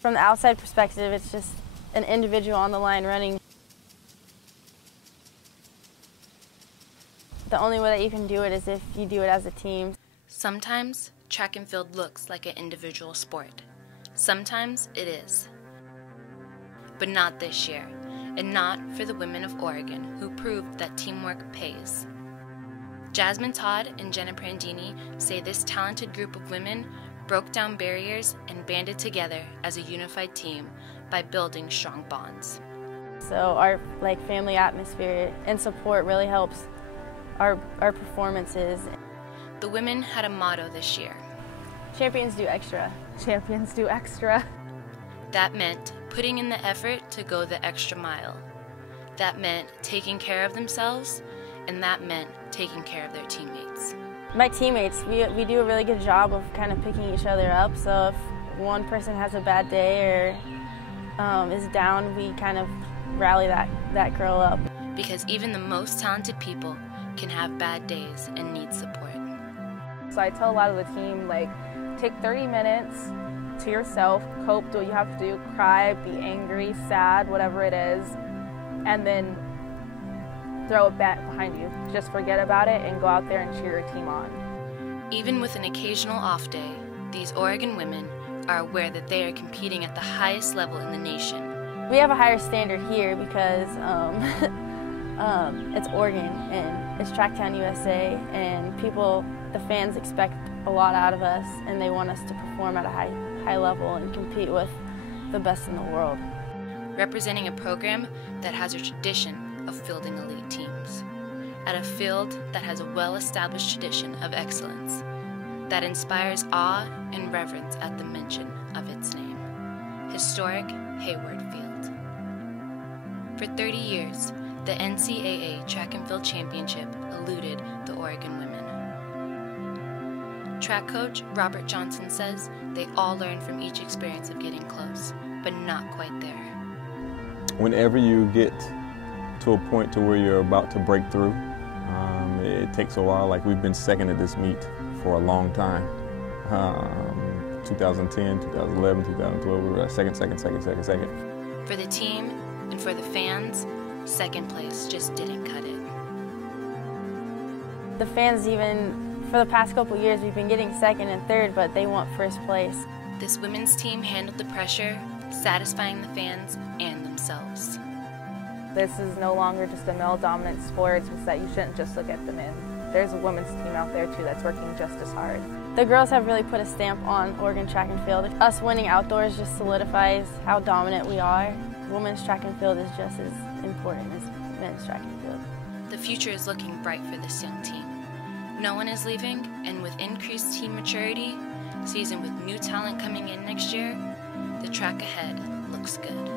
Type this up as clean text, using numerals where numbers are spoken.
From the outside perspective, it's just an individual on the line running. The only way that you can do it is if you do it as a team. Sometimes track and field looks like an individual sport. Sometimes it is. But not this year, and not for the women of Oregon who proved that teamwork pays. Jasmine Todd and Jenna Prandini say this talented group of women broke down barriers and banded together as a unified team by building strong bonds. So our family atmosphere and support really helps our performances. The women had a motto this year. Champions do extra. Champions do extra. That meant putting in the effort to go the extra mile. That meant taking care of themselves, and that meant taking care of their teammates. My teammates, we do a really good job of kind of picking each other up. So if one person has a bad day or is down, we kind of rally that girl up. Because even the most talented people can have bad days and need support. So I tell a lot of the team, take 30 minutes to yourself, cope, do what you have to do, cry, be angry, sad, whatever it is, and then throw it back behind you. Just forget about it and go out there and cheer your team on. Even with an occasional off day, these Oregon women are aware that they are competing at the highest level in the nation. We have a higher standard here because it's Oregon and it's Tracktown USA, and the fans expect a lot out of us, and they want us to perform at a high level and compete with the best in the world. Representing a program that has a tradition of fielding elite teams, at a field that has a well-established tradition of excellence, that inspires awe and reverence at the mention of its name, historic Hayward Field. For 30 years, the NCAA Track and Field Championship eluded the Oregon women. Track coach Robert Johnson says they all learn from each experience of getting close, but not quite there. Whenever you get to a point to where you're about to break through, it takes a while. We've been second at this meet for a long time. 2010, 2011, 2012, we were at second. For the team and for the fans, second place just didn't cut it. The fans, even for the past couple years, we've been getting second and third, but they want first place. This women's team handled the pressure, satisfying the fans and themselves. This is no longer just a male-dominant sport, it's that you shouldn't just look at the men. There's a women's team out there too that's working just as hard. The girls have really put a stamp on Oregon track and field. Us winning outdoors just solidifies how dominant we are. Women's track and field is just as important as men's track and field. The future is looking bright for this young team. No one is leaving, and with increased team maturity, seasoned with new talent coming in next year, the track ahead looks good.